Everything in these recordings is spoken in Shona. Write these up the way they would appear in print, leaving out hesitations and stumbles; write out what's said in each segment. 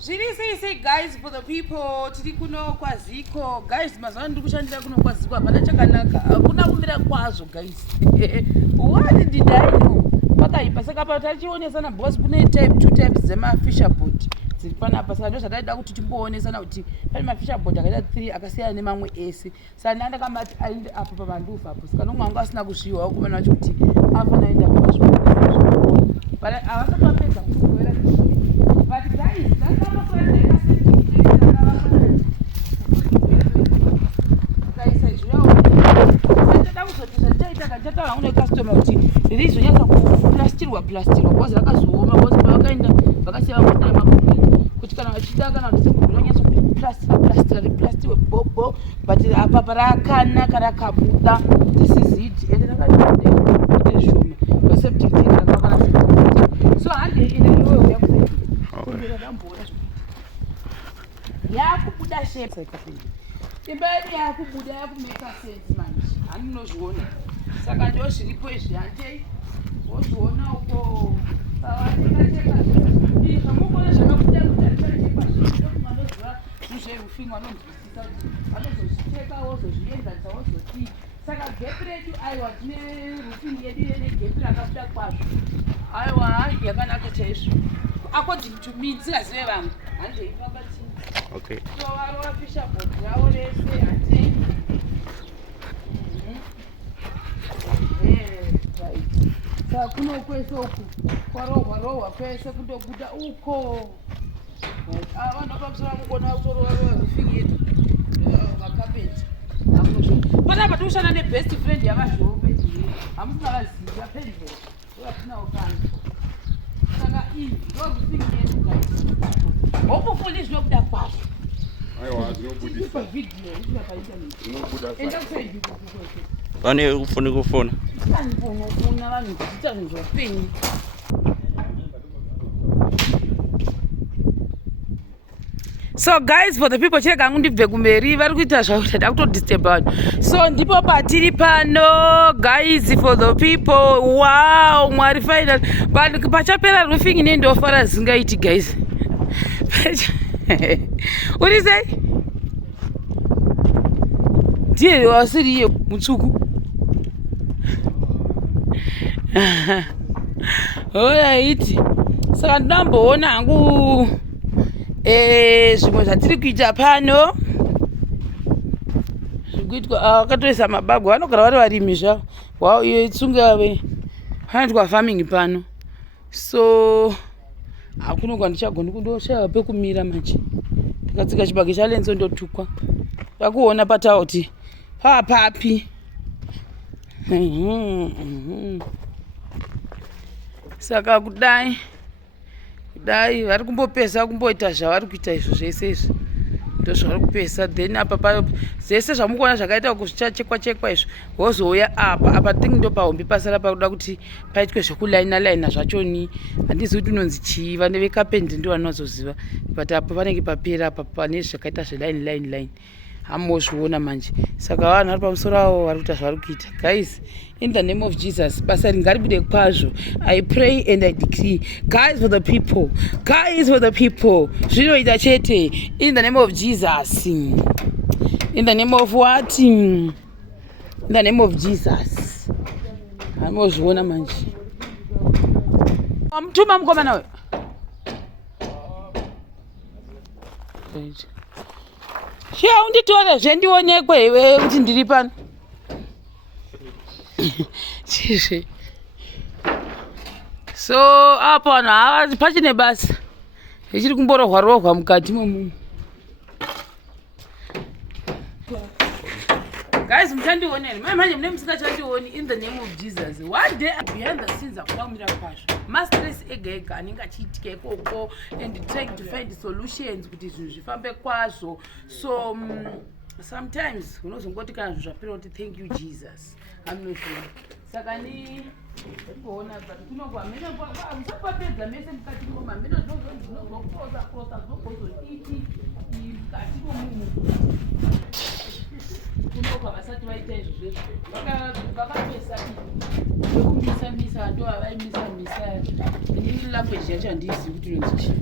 Say guys, for the people tiri kuno kwa Ziko guys, mazuva ndiri kushandira kuno kwa Ziko hapana chakanaka, hakuna kumira kwazvo guys. What did I know? Pakaipa saka patachionesana boss kune type 2 types dzemafisher board dziri panapa, saka ndozvataida kuti timboonesana kuti pane mafisher board akaita 3 akasiyana nemamwe ese. Saka ndandakambati ainde apo pamandufa apo, saka nomwe wangu asina kusviwawo kumana vacho kuti afana aenda pazvikuona but havasapapedza kutogovera but guys une customer kuti rizonyatsa kuplastirwa bhozi rakazooma bhozi pavakaenda vakasiya vakondera makomeni kuti kana vachida kana kuti zvinonyatsa kuplastira riplastiwe bobo but apa parakanaka rakabuda this is it ende rakaite zvuma paseptic tank rakakwana so handi ine iwewe yakusaikumbira ramboona yakubuda shape imberi yakubuda yakumeka sense manje handinozviona saka ndo zviripo izvi handei wozviona uko pawateka zvamukona zvakabuda kuti arichachekwa zvindokumandoziva muzverufing vanonzwisisa kuti vanozozviteka wozozvienzanisa wozoti saka gepi redu aiwa tine rufing yedu negepi rakabuda kwazvo aiwa yakanaka chaizvo according to me ndingazive vanhu handeifamba chii okay so varova fisher board ravo rese handei saka kuno kwese uku kwarohwa kwese kundobuda uko vanhu vapamusoro vakugona kutorova rufing yedu vakapeti panapa tikushanda nebest friend yavazhope hamusina vaziva penzel vatinao kana saka iyi ndo rufing yedu hopefully zvinobuda kwazvo pavidhiyo ipaintaneti enda kusaidiku vane kufuna kufona vanofuna vanhu kuita zvinhu zvopenyu. So guys, for the people chirega hangu ndibve kumberi vari kuita zvakuti hada kutodisturba vanhu, so ndipo patiri pano guys. For the people, wow, mwari final but pachapera roofing nendofara zingaiti guys. What do you say? Ndiye wasiriye mutsvuku. Alright, saka ndamboona hangu zvimwe zvatiri kuita pano zvikuitwa akatoisa mabhagu vanogara vari varimi zvavo. Wow, iyo itsunge ave hanoitwa farming pano, so hakunogwa ndichagoni kundoshaya pekumira manje ndakatsika chibage chalenzo ndotukwa takuona patauti papapi. Saka kudai vari kumbopesa kumboita zvavari kuita izvo zvese izvi ndo zvavari kupesa, then apa zvese zvamukuona zvakaita kuzvichachekwa izvo wozouya apa tingi ndo pahombi pasara pakuda kuti paitwe zvekulaina zvachoni. Handizivi kuti unonzi chii, vane vekapendi ndo vanozoziva, but apa panenge papera apa pane zvakaita zveline hamozviona manje. Saka vanhu vari pamusoro avo vari kuita zvavari kuita guys. In the name of Jesus, basa ringaribude kwazvo. I pray and I decree, guys, for the people, zvinoita chete in the name of Jesus, in the name of what, in the name of Jesus. Hamozviona manje. Mutuma mukomana we shia unditore zvendionekwe iwe kuti ndiri pano chizve. So apa vanhu hava pachine basa ichiri kumborohwa mukati momunhu. Guys, muchandioneri manje mune musingachandioni in the name of Jesus. One day behind the scenes akuda kumira kwazvo mastress ega anenge achiitika ikoko and trying to find solutions kuti zvinhu zvifambe kwazvo. So sometimes unozongoti kana zvinhu zvapera kuti thank you Jesus aminozvona. Saka ni kuona kuti kunogwa mene musapapedza mese mukati moma mene zvinozokrosa zvogozoiti mukati momunhu kunogwa vasati vaita izvo zvesvo vakapesa vekumisa ndo havaimisa ini language yacho handizivi kuti inonzi chii.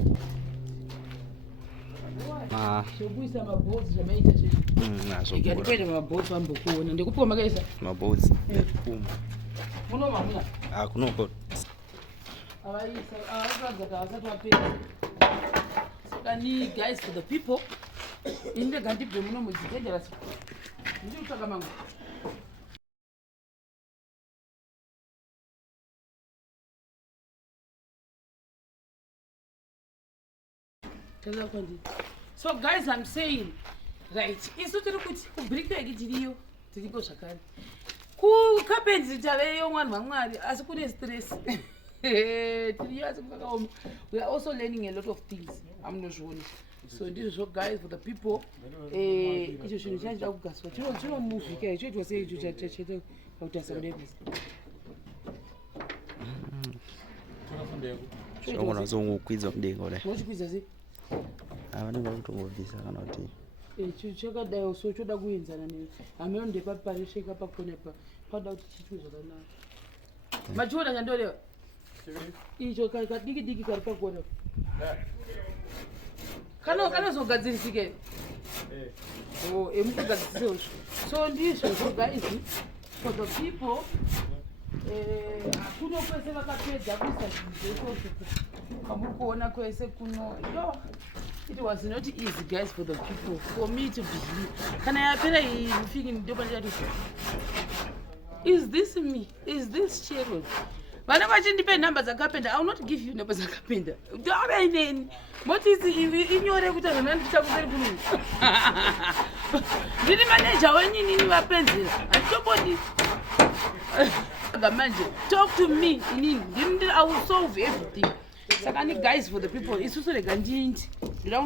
Chokuisa mabhotsi zvamaita Nazo ndikuenda mabhotsi vambokuona ndikupiwa makaisa mabhotsi. munoma muna Kunoko. avaisa avakaradza kuti havasati vapedza saka ni guys for the people ini ndega ndibve muno mudzidengerasi ndiri kutsvaka mangu so guys I'm saying right isu tiri kuti kubrickbag tiriyo tiriko zvakare kukapendi taveyo mwanhu wamwari asi kune stress tiriyo asi kwakaoma we are also learning a lot of things amunozviona so ndizvo guys for the people icho chinhu chachida kugaswa chinomuvhika ichoitwa sei icho chachete pautasamudebisa Shongona zongokwidza mudengo dai. Mochikwidza sei? Vanenge vakutongobvisa kana kuti chakadai so choda kuenzana newe hameno ndepaparisheka pakona pa pada kuti chitwe zvakanaka machiona chandoreva icho kadiki diki kari pakona kanozogadzirisika emukugadzirisewo so ndizvo guys for the people kuno kwese vakapedza kuisa zvinhu zveshe kamuri kuona kwese kuno yo it was not easy guys for the people for me to be here kana yapera iyi mufiki ndopandichati is this me is this children vana vachindipe nhamba dzakapenda I will not give you nhamba dzakapenda taura ineni motisi inyore kuti zvana ndichakumberi kuno ndiri maneja wenyinini vapenzera handitombodi manje talk to me inini ndiri I will solve everything saka ni guys for the people isusu rega ndindi ndira